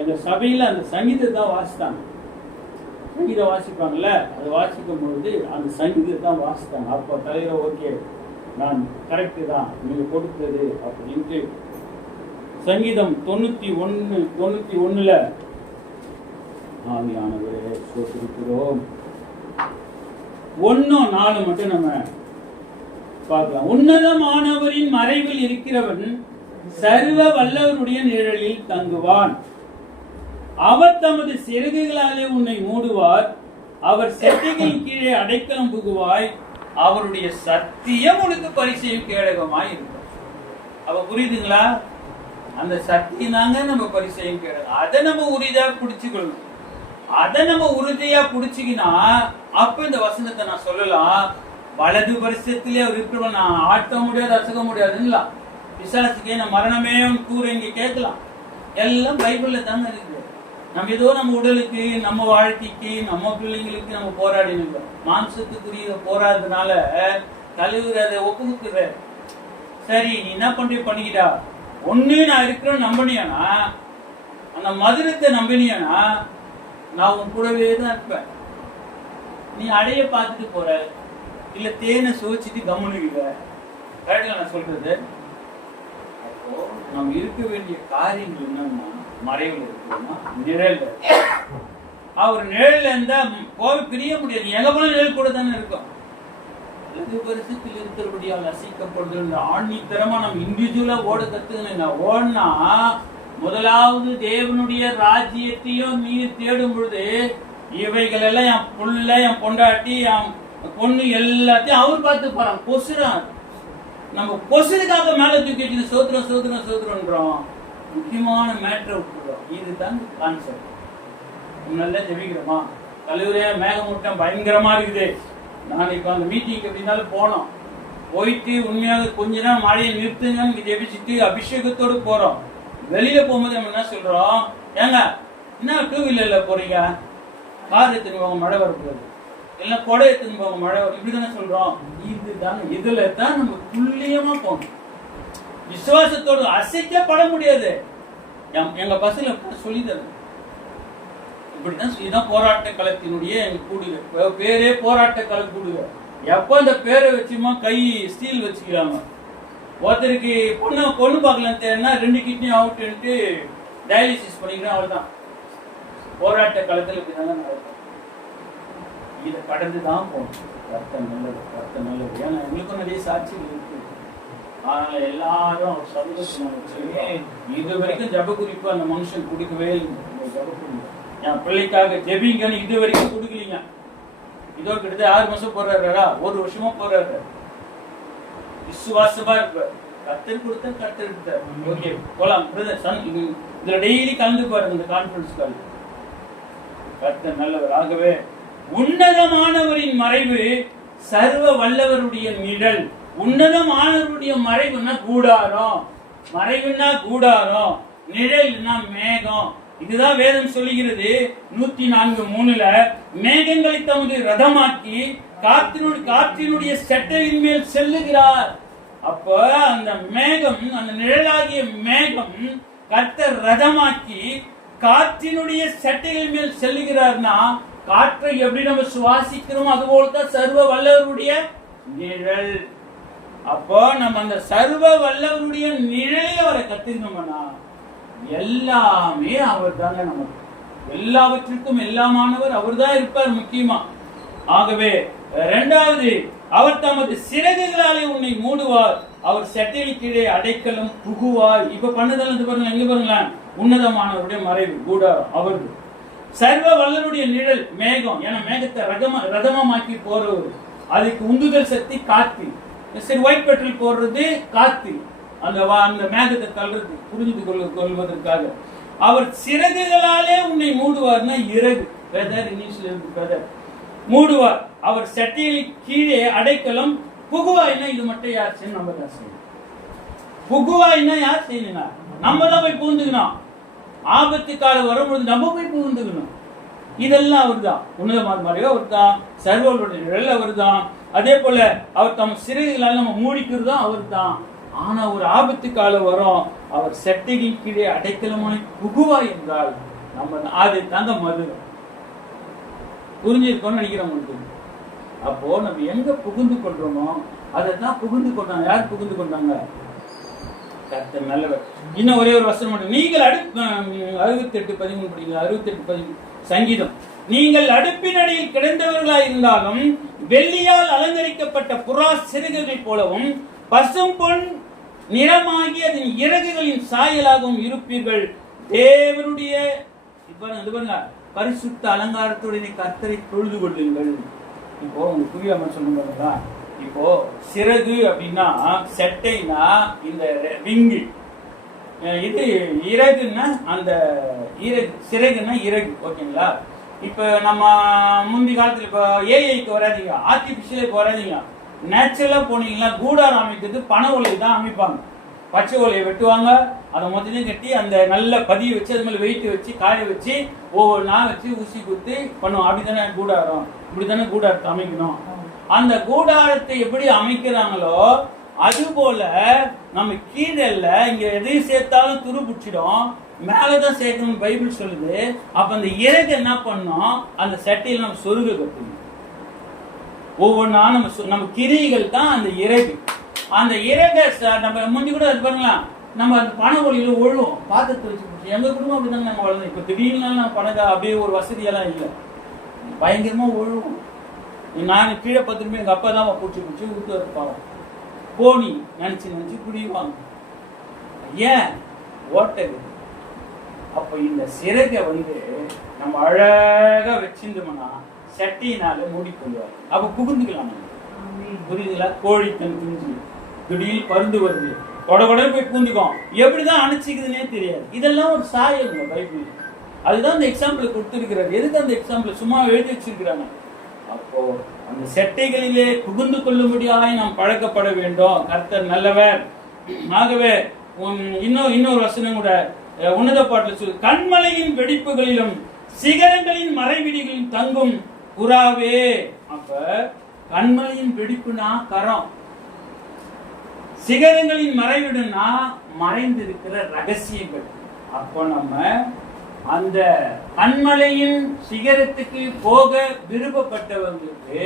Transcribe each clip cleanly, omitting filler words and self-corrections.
எங்க சபையில அந்த சங்கீதத்தை வாசித்தாங்க. சங்கீதம் வாசிப்பாங்கல்ல, அதை வாசிக்கும் பொழுது அந்த சங்கீதத்தை தான் வாசித்தாங்க. அப்போ தலைவர் ஓகே, நான் கரெக்டு தான் நீங்க கொடுத்தது அப்படின்ட்டு. சங்கீதம் 91 ஆவியானவரே சோதிக்கிறோம். 1:4 மட்டும் நம்ம பார்க்கலாம். உன்னதமானவரின் மறைவில் இருக்கிறவன் சர்வ வல்லவருடைய நிழலில் தங்குவான். அவர் தமது சிறகுகளாலே உன்னை மூடுவார். அவர் செட்டைகளின் கீழே அடைக்கலம் புகுவாய். அவருடைய சத்தியம் உனக்கு பரிசையும் கேடகமாய் இருக்கும். அவ புரியுதுங்களா? அந்த சத்தியம் தாங்க நம்ம பரிசையும் கேடகம். அதை நம்ம உறுதியா பிடிச்சுக்கணும். அதை நம்ம உறுதியா பிடிச்சிக்கினா அப்ப இந்த வசனத்தை நான் சொல்லலாம், வலது பரிசத்திலே அவர் இருக்கிறவன் நான் ஆட்ட முடியாது அசக முடியாதுங்களா? பிசாசுக்கே நான் மரணமே கூற இங்க கேட்கலாம். எல்லாம் பைபிள்ல தாங்க இருக்குது. நம்ம ஏதோ நம்ம உடலுக்கு, நம்ம வாழ்க்கைக்கு, நம்ம பிள்ளைங்களுக்கு நம்ம போராடினோம். மாம்சத்துக்குரிய போராடுறதுனால தலைவர் அதை ஒப்புக்குற. சரி, நீ என்ன பண்ணிக்கிட்டா? ஒண்ணு நான் இருக்கிறேன்னு நம்பினியானா, அந்த மதுரத்தை நம்பினியானா நான் உன் கூடவே தான் இருப்பேன். நீ அடைய பார்த்துட்டு போற, இல்ல தேனை சுவைச்சிட்டு கம்முனுகிற. கரெக்டா நான் சொல்றது? அப்போ நம்ம இருக்க வேண்டிய காரியங்கள் என்னன்னா, மறைவில் இருக்கிறோமா, நிழல். அவர் நிழல்ல இருந்தா போக பிரிய முடியாது. எங்க போல நிழல் கூட தானே இருக்கும். வலது பரிசத்தில் இருக்கிறபடியால் அசைக்கப்படுது. ஆணித்தரமா நம்ம இண்டிவிஜுவலா ஓட கத்துக்கணுங்க. ஓடனா முதலாவது தேவனுடைய ராஜ்யத்தையும் நீ தேடும் பொழுது இவைகள் எல்லாம் என் புள்ள, என் பொண்டாட்டி, என் பொண்ணு எல்லாத்தையும் அவர் பார்த்து போறான். பொசுறான். நம்ம பொசுருக்காக மேல தூக்கி வச்சு சோத்திரன்றோம். முக்கியமான மேட்டரை விட்டுறோம். இதுதான் கான்செப்ட். நல்லா ஜெபிக்கிறோமா? கல்லூரியா மேகமூட்டம் பயங்கரமா இருக்குது. நான் இப்ப அந்த மீட்டிங் எப்படினாலும் போனோம். போயிட்டு உண்மையாக கொஞ்ச நேரம் மழையை நிறுத்துங்க ஜெபிச்சுட்டு அபிஷேகத்தோடு போறோம். வெளியில போகும்போது நம்ம என்ன சொல்றோம்? ஏங்க என்ன 2 வீலர்ல போறீங்க? கார் எடுத்துன்னு போங்க, மழை வரக்கூடாது. இல்ல கொடை எடுத்துன்னு போங்க, மழை வரும். இப்படிதானே சொல்றோம். இதுதான், இதுல தான் நம்ம துல்லியமா போகணும். விசுவாசத்தோடு அசைக்கப்பட முடியாது. எங்க பசங்க சொல்லி தரணும். இப்படிதான் இதுதான் போராட்ட களத்தினுடைய எங்க கூடுக பேரே போராட்ட கள கூடுக. எப்ப அந்த பேரை வச்சுமா கை ஸ்டீல் வச்சுக்கிறாங்க. ஒருத்தருக்கு பொண்ணு பார்க்கலாம் தேவைன்னா 2 கிட்னி அவுட்டு டயாலிசிஸ் பண்ணிக்கிறேன். அவ்வளவுதான். போராட்ட களத்தில் இப்படிதாங்க நடக்கும். இதை கடந்துதான் போகணும். ரத்தம் நல்லது. ஏன்னா எங்களுக்கும் நிறைய சாட்சிகள் இருக்கு. அதனால எல்லாரும் இது வரைக்கும் ஜப குறிப்பு அந்த மனுஷன் கொடுக்கவே இல்லை. ஜப குறிப்பு என் பிள்ளைக்காக ஜெபிங்கன்னு இது வரைக்கும் கொடுக்கலீங்க. இதோ கிட்டத்தட்ட 6 மாசம் போறாரா, 1 வருஷமா போறாரு. விசுவாசமா இருப்பார். கத்தர் கொடுத்த கத்தர் எடுத்தார். ஓகே போலாம். இதுல டெய்லி கலந்து பாருங்க இந்த கான்ஃபரன்ஸ் கால். கத்தர் நல்லவர். ஆகவே உன்னதமானவரின் மறைவு சர்வ வல்லவருடைய நிழல். உன்னதமானவருடைய மறைவுன்னா கூடாரம். மறைவுன்னா கூடாரம், நிழல்னா மேகம். இதுதான் வேதம் சொல்லுகிறது. 104:3 மேகங்களை தமது ரதமாக்கி காற்றினுடைய செட்டையின் மேல் செல்லுகிறார். அப்ப அந்த மேகம், அந்த நிழலாகிய மேகம் கர்த்தர் ரதமாக்கி காற்றினுடைய செட்டைகள் மேல் செல்லுகிறார்னா, காற்றை எப்படி நம்ம சுவாசிக்கிறோம் அதுபோலதான் சர்வ வல்லவருடைய நிழல். அப்போ நம்ம அந்த சர்வ வல்லவருடைய நிழலை அவரை கத்துக்கணும்னா எல்லாமே அவர் தாங்க. நமக்கு எல்லாவற்றிற்கும் எல்லாமானவர் அவர் தான் இருப்பார் முக்கியமா. ஆகவே 2வது, அவர் தமது சிறகுகளாலே உன்னை மூடுவார். அவர் செட்டையில் கீழே அடைக்கலம் புகுவார். இப்ப பண்ணதெல்லாம் பாருங்க, எங்க பாருங்களேன், உன்னதமானவருடைய மறைவு கூடாரம் அவருக்கு. சர்வ வல்லருடைய நிழல் மேகம். ஏன்னா மேகத்தை ரதமாக்கி போறவர். அதுக்கு உந்துதல் சக்தி காத்து. சரி, ஒயிட் பெட்ரோல் போடுறது காத்து. அந்த மேகத்தை தள்ளுறது புரிஞ்சு கொள்வதற்காக. அவர் சிறகுகளாலே உன்னை மூடுவார்னா இறகு வெதர் இனிஷியல் இருக்கு வெதர் மூடுவார். அவர் செட்டையில் கீழே அடைக்கலம் புகுவாய்னா இது மட்டும் யார் செய்யணும்? நம்ம தான் செய்யணும். புகுவாய்னா யார் செய்யணுங்க? நம்ம தான் போய் பூந்துக்கணும். ஆபத்து காலம் வரும்பொழுது நம்ம போய் பூந்துக்கணும். இதெல்லாம் அவர் தான். உன்னதமான மறைவு அவர் தான். சர்வருடைய நிழல் அவர் தான். அதே போல அவர் தம் சிறைகளால் நம்ம மூடிக்கிறதும் அவர் தான். ஆனா ஒரு ஆபத்து காலம் வரும், அவர் செட்டையின் கீழே அடைக்கலமாய் புகுவாய் என்றால் நம்ம அது தாங்க மதுரம். புரிஞ்சிருக்கோம்னு நினைக்கிறேன் உங்களுக்கு. அப்போ நம்ம எங்க புகுந்து கொள்றோமோ அதை தான் புகுந்து கொண்டாங்க. யார் புகுந்து கொண்டாங்க? கர்த்தர் நல்லவர். இன்னும் ஒரே ஒரு வசனம் மட்டும். நீங்கள் 68:13 படிங்க. 68:13 சங்கீதம். நீங்கள் அடுப்பின் அடியில் கிடந்தவர்களாய் இருந்தாலும் வெள்ளியால் அலங்கரிக்கப்பட்ட புறா சிறகுகள் போலவும் பசும் பொன் நிறமாகி அதன் இறகுகளின் சாயலாகவும் இருப்பீர்கள். தேவனுடைய பரிசுத்த அலங்காரத்துடைய கர்த்தரை தொழுது கொள்ளுங்கள். இப்போ உங்களுக்கு புரியாம சொல்லுங்களா? இப்போ சிறகு அப்படின்னா செட்டைனா இந்த விங்கு, இது இறகுன்னா அந்த இறகு, சிறகுன்னா இறகு. ஓகேங்களா? இப்ப நம்ம முந்தி காலத்துல இப்போ ஏஐக்கு வராதிங்க, ஆர்டிபிஷியலுக்கு வராதிங்க, நேச்சுரலா போனீங்கன்னா கூடாரம் அமைக்கிறது பனை ஓலையை தான் அமைப்பாங்க. பச்சை ஓலையை வெட்டுவாங்க, அதை மொத்தத்தையும் கட்டி அந்த நல்ல பதிய வச்சு அது மேலே வெயிட் வச்சு காய வச்சு ஒவ்வொரு நாள் வச்சு ஊசி குத்தி பண்ணுவோம். அப்படித்தானே கூடாரம், இப்படித்தானே கூடாரத்தை அமைக்கணும். அந்த கூடாரத்தை எப்படி அமைக்கிறாங்களோ அது போல நம்ம கீழே இங்க எதையும் சேர்த்தாலும் துரு பிடிச்சிடும், மேலதான் சேர்க்கணும் பைபிள் சொல்லுது. அப்ப அந்த இறகு என்ன பண்ணோம், அந்த சட்டையில் நம்ம சொருக கட்டணும். ஒவ்வொன்றா நம்ம கிரிகள் தான் அந்த இறகு. அந்த இறகை நம்ம முந்தி கூட அது பண்ணலாம், நம்ம அந்த பண ஒளியில ஒழுவோம், பாத்திரத்தை வச்சு. எங்க குடும்பம் அப்படிதாங்க நம்ம வளர்ந்தோம். இப்ப திடீர்னு நம்ம பணம் அப்படியே ஒரு வசதியெல்லாம் இல்லை, பயங்கரமா ஒழுவோம். நான் கீழே பார்த்துருப்பேன், எங்க அப்பா தான் பூச்சி பூச்சி ஊத்து இருப்பாங்க, போனி நினைச்சு குடிவாங்க. ஏன் ஓட்டது? அப்ப இந்த சிறகை நம்ம அழகா வச்சிருந்தோம்னா சட்டியினால மூடிக்கொள்வார். அப்ப புகுந்துக்கலாம். புரியுதுங்களா? கோழி தன் குஞ்சு திடீர் பருந்து வருது, கொடை போய் பூந்துக்கும், எப்படிதான் அணைச்சிக்குதுன்னே தெரியாது. இதெல்லாம் ஒரு சாயல் பைபிள். அதுதான் அந்த எக்ஸாம்பிள் கொடுத்திருக்கிறார். எதுக்கு அந்த எக்ஸாம்பிள் சும்மா எழுதி வச்சிருக்கிறாங்க? அப்போ அந்த செட்டைகளிலே புகுந்து கொள்ளும்படியாய் நாம் பழக்கப்பட வேண்டும். கர்த்தர் நல்லவர். ஆகவே இன்னொரு வசனம் கூட உன்னத பாட்டில் சொல்லு, கண்மலையின் வெடிப்புகளிலும் சிகரங்களின் மறைவிடிகளிலும் தங்கும் புறாவே. அப்ப கண்மலையின் வெடிப்புனா கரம், சிகரங்களின் மறைவிடுனா மறைந்திருக்கிற ரகசியங்கள். அப்போ நம்ம அந்த கண்மலையின் சிகரத்துக்கு போக விருப்பப்பட்டவங்களுக்கு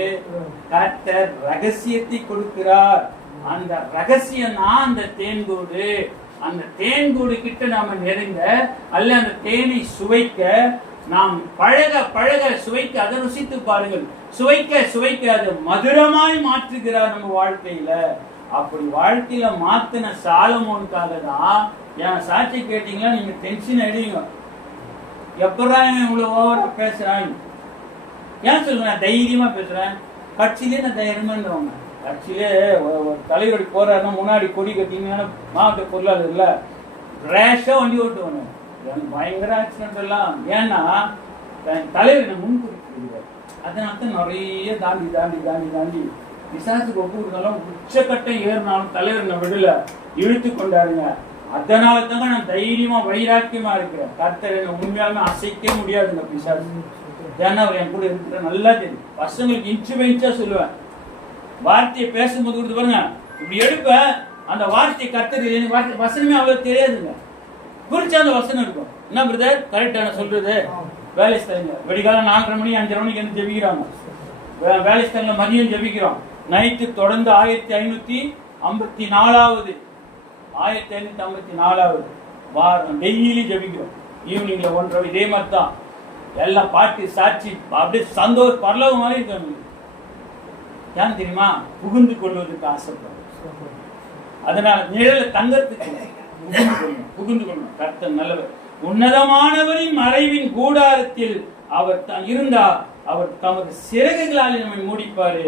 கர்த்தர் ரகசியத்தை கொடுக்கிறார். அந்த ரகசியம் தான் அந்த தேன்கூடு. அந்த தேன்கூடு கிட்ட நாம நெருங்க, அல்ல அந்த தேனை சுவைக்க, நாம் பழக பழக சுவைக்க, அதை ருசித்து பாருங்கள். சுவைக்க சுவைக்க அது மதுரமாய் மாற்றுகிறார் நம்ம வாழ்க்கையில. அப்படி வாழ்க்கையில மாத்தின சாலமோனுக்காக தான் என் சாட்சி கேட்டீங்களா நீங்க டென்ஷன் ஆயிடுவீங்க. எப்பதான் இவ்வளவு ஓவரா பேசுறான்? ஏன் சொல்றேன்? தைரியமா பேசுறேன். கட்சியிலே நான் தைரியமா இருந்தவங்க. கட்சியிலே ஒரு தலைவர் போறாருன்னா முன்னாடி கொடி கட்டிங்கன்னா மாவட்ட பொருளாதார இல்ல, ரேஷா வண்டி ஓட்டுவாங்க. பயங்கர ஆக்சிடென்ட் எல்லாம். ஏன்னா தலைவர் முன்குறிப்பிடுவார். அதனால நிறைய தாண்டி தாண்டி தாண்டி தாண்டி விசாரிச்சு ஒப்புனாலும் உச்சக்கட்டம் ஏறினாலும் தலைவர் விடல, இழுத்து கொண்டாருங்க. அதனால தாங்க நான் தைரியமா வைராக்கியமா இருக்கிறேன். கர்த்தர் என்ன உண்மையாலுமே அசைக்க முடியாதுங்க பிசாசு. ஏன்னா அவர் என் கூட இருக்கிற நல்லா தெரியும். பசங்களுக்கு இன்ச்சு பை இன்ச்சா சொல்லுவேன். வார்த்தையை பேசும்போது கொடுத்து பாருங்க, இப்படி எடுப்பேன், அந்த வார்த்தையை கர்த்தர் வார்த்தை வசனமே அவ்வளவு தெரியாதுங்க. குறிச்சா அந்த வசனம் இருக்கும். என்ன பிரதர் கரெக்டான சொல்றது? வேலை ஸ்தலங்க வெடிகாலம் 4:30 மணி 5:30 மணிக்கு வந்து ஜெபிக்கிறாங்க. வேலை ஸ்தலங்க மதியம் ஜெபிக்கிறோம். நைட்டு தொடர்ந்து 1554வது 1554வது வாரம் டெய்லி ஜெபிக்கிறோம். ஈவினிங்ல 1:30 இதே மாதிரி தான். எல்லாம் பாட்டு சாட்சி அப்படியே சந்தோஷ பரலவ மாதிரி இருக்காங்க. ஏன் தெரியுமா? புகுந்து கொள்வதற்கு ஆசைப்படுறோம். அதனால நிழல தங்கத்துக்கு புகுந்து கொள்ளணும். கர்த்தர் நல்லவர். உன்னதமானவரின் மறைவின் கூடாரத்தில் அவர் இருந்தார். அவர் தமது சிறகுகளால் நம்மை மூடிப்பாரு.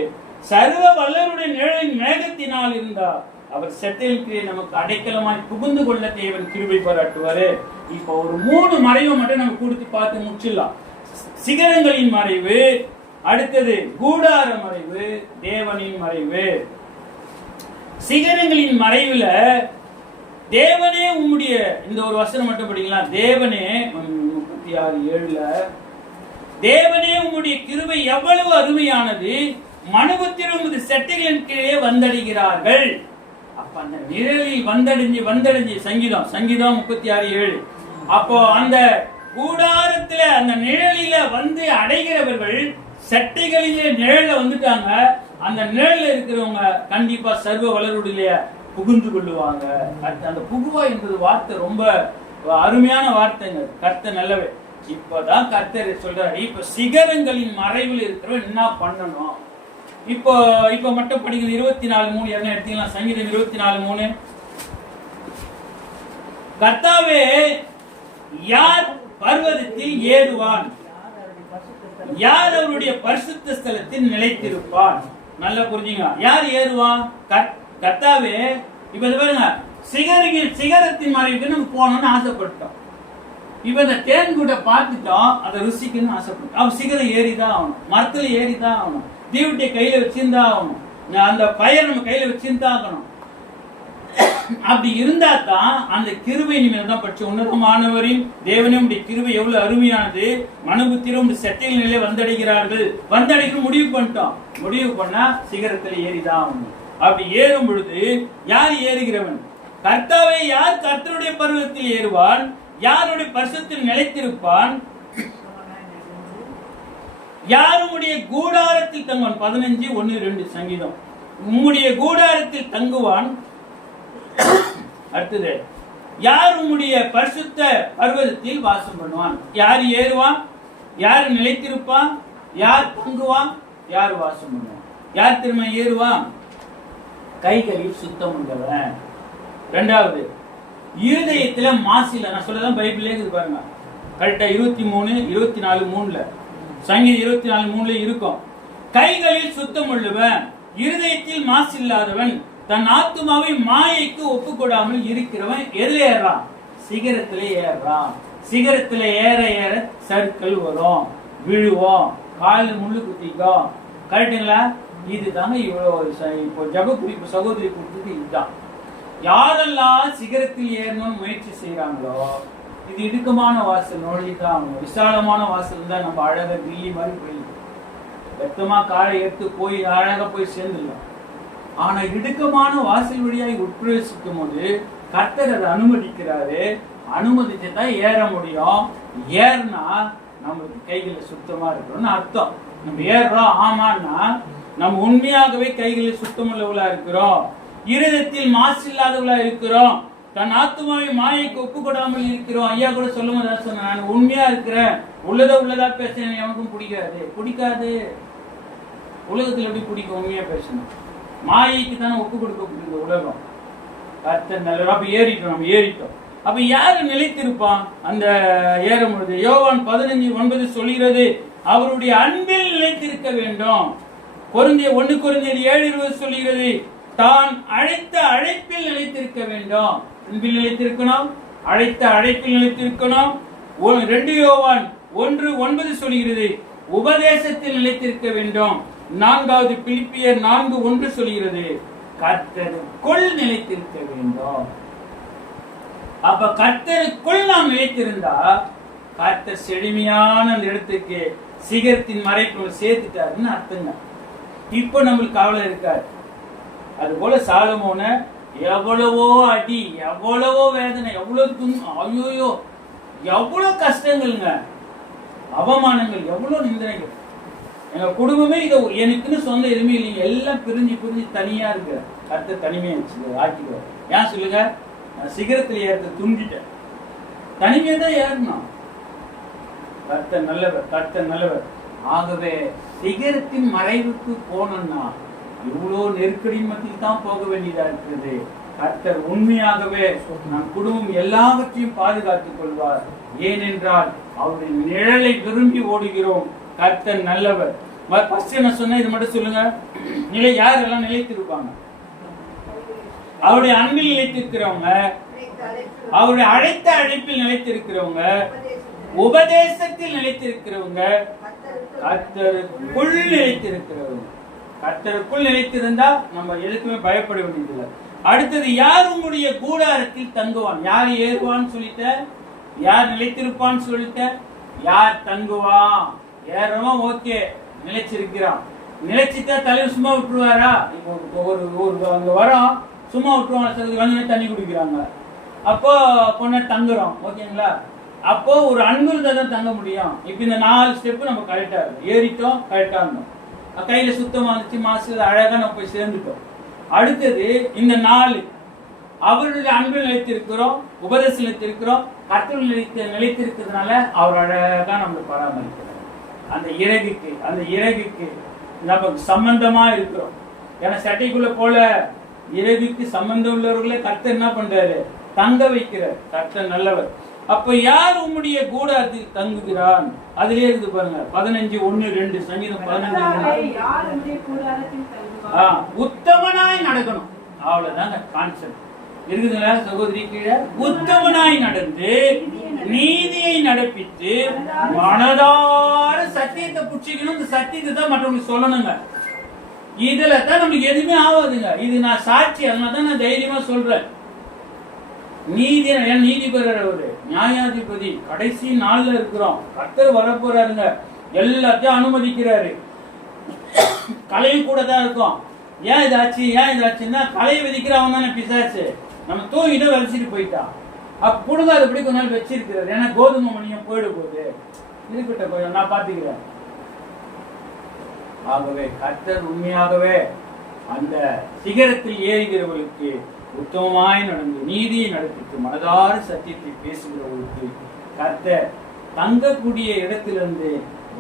சர்வ வல்லவருடைய நிழலின் மேகத்தினால் இருந்தார். அவர் செட்டையில் நமக்கு அடைக்கலமாய் புகுந்து கொள்ள தேவன் கிருபை பாராட்டுவாரு. இப்போ ஒரு 3 மறைவை மட்டும் நம்ம கொடுத்து பார்த்து முடிச்சிடலாம். சிகரங்களின் மறைவு, அடுத்தது கூடார மறைவு, தேவனின் மறைவு. சிகரங்களின் மறைவுல தேவனே உம்முடைய, இந்த ஒரு வசனம் மட்டும் படிக்கலாம். தேவனே 36:7 தேவனே உம்முடைய கிருபை எவ்வளவு அருமையானது, மனுபுத்திர உமது செட்டைகளின் கீழே வந்தடைகிறார்கள். அப்ப அந்த நிழலில் வந்தடைஞ்சு சங்கீதம் 36:7. அப்போ அந்த கூடாரத்துல அந்த நிழலில வந்து அடைகிறவர்கள் சட்டைகளிலே நிழல வந்துட்டாங்க. அந்த நிழல்ல இருக்கிறவங்க கண்டிப்பா சர்வ வளருடைய புகுந்து கொள்ளுவாங்க. அந்த புகுவா என்பது வார்த்தை ரொம்ப அருமையான வார்த்தைங்க. கர்த்தர் நல்லவே. இப்பதான் கர்த்தர் சொல்றாரு, இப்ப சிகரங்களின் மறைவில் இருக்கிறவன் என்ன பண்ணணும். இப்போ மட்டும் படிக்கிறது 24:3 என்ன எடுத்தீங்களா? சங்கீதம் 24:3. கர்த்தாவே, யார் பர்வதத்தில் ஏறுவான், யார் அவருடைய பரிசுத்த ஸ்தலத்தில் நிலைத்திருப்பான்? நல்லா புரிஞ்சுங்க. யார் ஏறுவான்? கர்த்தாவே. இப்ப பாருங்க, சிகரத்தின் மறைவுக்கு நம்ம போகணும்னு ஆசைப்பட்டோம். இப்ப இந்த தேன் கூட பார்த்துட்டோம், அதை ருசிக்குன்னு ஆசைப்பட்டோம். அவன் சிகரம் ஏறிதான் ஆகணும், மரத்துல ஏறிதான் ஆகணும், தீவுடைய கையில வச்சிருந்தா ஆகணும், அந்த பையன் நம்ம கையில வச்சிருந்தா ஆகணும். அப்படி இருந்தா தான் அந்த கிருபை நிமிடம் தான் பற்றி உன்னதமானவரின் தேவனும் கிருபை எவ்வளவு அருமையானது. மனுபுத்திரம் சட்டையில் நிலை வந்தடைகிறார்கள். வந்தடைக்கணும் முடிவு பண்ணிட்டோம். முடிவு பண்ணா சிகரத்துல ஏறிதான் ஆகணும். அப்படி ஏறும் பொழுது யார் ஏறுகிறவன்? கர்த்தாவே, யார் கர்த்தருடைய பருவத்தில் ஏறுவான், யாருடைய பரிசுத்தில் நிலைத்திருப்பான், யாருடைய கூடாரத்தில் தங்குவான்? 15:1-2 சங்கீதம். உம்முடைய கூடாரத்தில் தங்குவான். அடுத்தது, யார் உம்முடைய பரிசுத்த பர்வதத்தில் வாசம் பண்ணுவான்? யார் ஏறுவான், யார் நிலைத்திருப்பான், யார் தங்குவான், யார் வாசம் பண்ணுவான்? யார் திரும்ப ஏறுவான்? கைகளில் சுத்தம் உள்ளவன். இரண்டாவது, இருதயத்துல மாசில. நான் சொல்லதான் பைபிள்ல இருக்குது பாருங்க. கரெக்டா 23:24-3 சங்கீதம் 24:3 இருக்கும். கைகளில் சுத்தம் உள்ளவன், இருதயத்தில் மாசு இல்லாதவன், தன் ஆத்துமாவை மாயைக்கு ஒப்பு கொடாமல் இருக்கிறவன். எதுல ஏறான்? சிகரத்திலே ஏறான். சிகரத்துல ஏற ஏற சறுக்கல் வரும், விழுவோம், காலில் முள்ளு குத்திக்கும். கரெக்டுங்களா? இதுதாங்க இவ்வளவு. இப்போ ஜப குறிப்பு சகோதரி கொடுத்தது இதுதான். யாரெல்லாம் சிகரத்தில் ஏறணும்னு முயற்சி செய்யறாங்களோ, இது இடுக்கமான வாசல் நுழைதான். விசாலமான வாசல் தான் நம்ம அழகா கில்லி மாதிரி போயிடும். வெத்தமா காலை எடுத்து போய் அழகா போய் சேர்ந்துடலாம். ஆனா இடுக்கமான வாசல் வழியாய் உட்பிரவேசிக்கும் போது கர்த்தர் அதை அனுமதிக்கிறாரு. அனுமதிச்சுதான் ஏற முடியும். ஏறினா நம்மளுக்கு கைகளை சுத்தமா இருக்கணும்னு அர்த்தம். நம்ம ஏறுறோம் ஆமான்னா நம்ம உண்மையாகவே கைகளில் சுத்தமுள்ளவளா இருக்கிறோம், இருதயத்தில் மாசு இல்லாதவளா இருக்கிறோம், தன் ஆத்துமாவை மாயைக்கு ஒப்பு கொடாமல் இருக்கிறோம். ஐயா கூட சொல்லும் போது நான் உண்மையா இருக்கிறேன், உள்ளதா பேசுறேன். எனக்கும் பிடிக்காது. உலகத்துல எப்படி பிடிக்கும்? உண்மையா பேசணும். மாயைக்கு தானே ஒப்பு கொடுக்க உலகம். கர்த்தர் நல்லவர். அப்ப நம்ம ஏறிட்டோம். அப்ப யாரு நிலைத்திருப்பான் அந்த ஏறும் பொழுது? யோவான் 15:9 சொல்கிறது, அவருடைய அன்பில் நிலைத்திருக்க வேண்டும். 1 கொரிந்தியர் 7:20 சொல்கிறது, தான் அழைத்த அழைப்பில் நிலைத்திருக்க வேண்டும். அன்பில் நிலைத்திருக்கணும், அழைத்த அழைப்பில் நிலைத்திருக்கணும். 2 யோவான் 1:9 சொல்கிறது, உபதேசத்தில் நிலைத்திருக்க வேண்டும். 4வது பிலிப்பியர் 4:1 சொல்கிறது, கர்த்தருக்குள் நிலைத்திருக்க வேண்டும். அப்ப கர்த்தருக்குள் நாம் நிலைத்திருந்தா கர்த்தர் செழுமையான அந்த இடத்துக்கு சிகரத்தின் மறைப்பு சேர்த்துட்டாருன்னு அர்த்தங்க. இப்ப நம்மளுக்கு கவலை இருக்காது. அது போல சாலமோன எவ்வளவோ அடி, எவ்வளவோ வேதனை, எவ்வளவு ஐயோ எவ்வளவு கஷ்டங்கள்ங்க, அவமானங்கள், எவ்வளவு நிந்தனைகள். எங்க குடும்பமே இதை எனக்குன்னு சொந்த எதுவுமே இல்லைங்க, எல்லாம் பிரிஞ்சு தனியா இருக்கு. கர்த்தர் தனிமையா ஆக்கிடுவார். ஏன் சொல்லுங்க? சிகரத்தில் ஏறத துண்டிட்டேன், தனிமையா தான் ஏறணும். கர்த்தர் நல்லவர். ஆகவே சிகரத்தின் மறைவுக்கு போனோம்னா இவ்வளோ நெருக்கடியின் மத்தியில் தான் போக வேண்டியதா இருக்கிறது. கர்த்தர் உண்மையாகவே நம் குடும்பம் எல்லாவற்றையும் பாதுகாத்துக் கொள்வார். ஏனென்றால் அவருடைய நிழலை விரும்பி ஓடுகிறோம். கர்த்தர் நல்லவர். ஃபர்ஸ்ட் என்ன சொன்ன, இது மட்டும் சொல்லுங்க. யாரெல்லாம் நிலைத்திருப்பாங்க? அவருடைய அன்பில் நிலைத்திருக்கிறவங்க, அவருடைய அழைத்த அழைப்பில் நிலைத்திருக்கிறவங்க, உபதேசத்தில் நிலைத்திருக்கிறவங்க, கர்த்தருக்குள் நிலைத்திருக்கிறவங்க. கர்த்தருக்குள் நிலைத்திருந்தா நம்ம எதுக்குமே பயப்பட வேண்டியதில்லை. அடுத்தது, யார் உங்களுடைய கூடாரத்தில் தங்குவான்? யார் ஏறுவான்னு சொல்லிட்ட, யார் நிலைத்திருப்பான்னு சொல்லிட்ட, யார் தங்குவான்? ஏறவும் ஓகே, நிலைச்சிருக்கிறான். நிலைச்சிட்டா தலைவர் சும்மா விட்டுருவாரா? இப்போ ஒரு அங்க வரோம், சும்மா விட்டுருவாங்க, வந்து தண்ணி குடிக்கிறாங்க. அப்போ பொண்ணை தங்குறோம், ஓகேங்களா? அப்போ ஒரு அன்பு இருந்தால் தான் தங்க முடியும். இப்போ இந்த 4 ஸ்டெப்பு நம்ம கரெக்டா இருக்கும், ஏறிட்டோம், கரெக்டா இருந்தோம், கையில சுத்தமா இருந்துச்சு, மாசு அழகா நம்ம போய் சேர்ந்துட்டோம். அடுத்தது இந்த 4 அவருடைய அன்பில் நிலைத்திருக்கிறோம், உபதேசம் நிலைத்திருக்கிறோம், கர்த்தர் நிலைத்திருக்கிறதுனால அவர் அழகா நம்மளை பராமரிக்கிறார். அந்த இறகுக்கு நமக்கு சம்பந்தமா இருக்கிறோம். ஏன்னா சட்டைக்குள்ள போல இறகுக்கு சம்பந்தம் உள்ளவர்களே கர்த்தர் என்ன பண்றாரு? தங்க வைக்கிறார். கர்த்தர் நல்லவர். அப்ப யார் உம்முடைய கூடாரத்தில் தங்குகிறான்? அதிலே இருக்கு பாருங்க, 15:1-2 சங்கீதம் 15:1. உத்தமனாய் நடக்கணும், அவ்வளவுதாங்க கான்செப்ட். இருக்குதுங்களா சகோதரி? கீழே உத்தமனாய் நடந்து நீதியை நடப்பித்து மனதார சத்தியத்தை புடிச்சிக்கணும். இந்த சத்தியத்தை தான் மற்றவங்களுக்கு சொல்லணுங்க. இதுல தான் நமக்கு எதுவுமே ஆகாதுங்க. இது நான் சாட்சி, அதனாலதான் நான் தைரியமா சொல்றேன். நீதிபதி, ஒரு நியாயாதிபதி, கடைசி நாள்ல இருக்கிறோம். கர்த்தர் வரப்போறாருங்க, எல்லாத்தையும் அனுமதிக்கிறாரு. கலை கூட தான் இருக்கும். ஏன் இதாச்சுன்னா கலையை விதிக்கிறவன் தானே பிசாசு. நம்ம தூங்கிட்ட வலிச்சிட்டு போயிட்டான். புடுங்க அதை எப்படி கொஞ்ச நாள் வச்சிருக்கிறாரு. ஏன்னா கோதுமை மணியம் போயிட போகுது, இருக்கட்ட கொஞ்சம் நான் பாத்துக்கிறேன். ஆகவே கர்த்தர் உண்மையாகவே அந்த சிகரத்தில் ஏறுகிறவர்களுக்கு உத்தமமாய் நடந்து நீதியை நடத்திட்டு மனதார சத்தியத்தை பேசுகிறவர்களுக்கு கர்த்தர் தங்கக்கூடிய இடத்திலிருந்து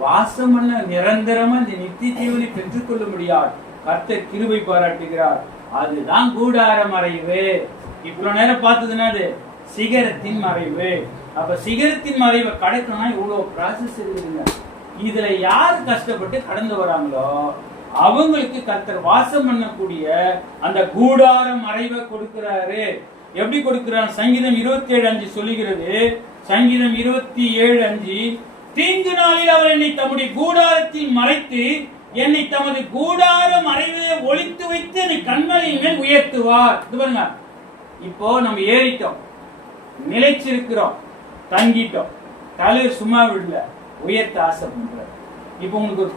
வாசம் பண்ண நிரந்தரமா இந்த நித்திய ஜீவனை பெற்றுக்கொள்ள முடியாது. கர்த்தர் கிருபை பாராட்டுகிறார். அதுதான் கூடார மறைவு. இவ்வளவு நேரம் பார்த்ததுன்னா அது சிகரத்தின் மறைவு. அப்ப சிகரத்தின் மறைவை கடக்கணும்னா இவ்வளவு ப்ராசஸ் இருக்குதுங்க. இதுல யாரு கஷ்டப்பட்டு கடந்து வராங்களோ அவங்களுக்கு கர்த்தர் வாசம் பண்ணக்கூடிய அந்த கூடார மறைவை கொடுக்கிறாரு. எப்படி கொடுக்கிறார்? சங்கீதம் 27:5 சொல்லுகிறது. சங்கீதம் 27:5, தீங்கு நாளில் அவர் என்னை தம்முடைய கூடாரத்தில் மறைத்து என்னை தமது கூடார மறைவிலே ஒளித்து வைத்து என்னை கண்மலையின் மேல் உயர்த்துவார். இது பாருங்க, இப்போ நம்ம ஏறிட்டோம், நிலைச்சிருக்கிறோம், தங்கிட்டோம். தலைவர் சும்மா விடல, உயர்த்த ஆசை பண்றார். இப்போ உங்களுக்கு ஒரு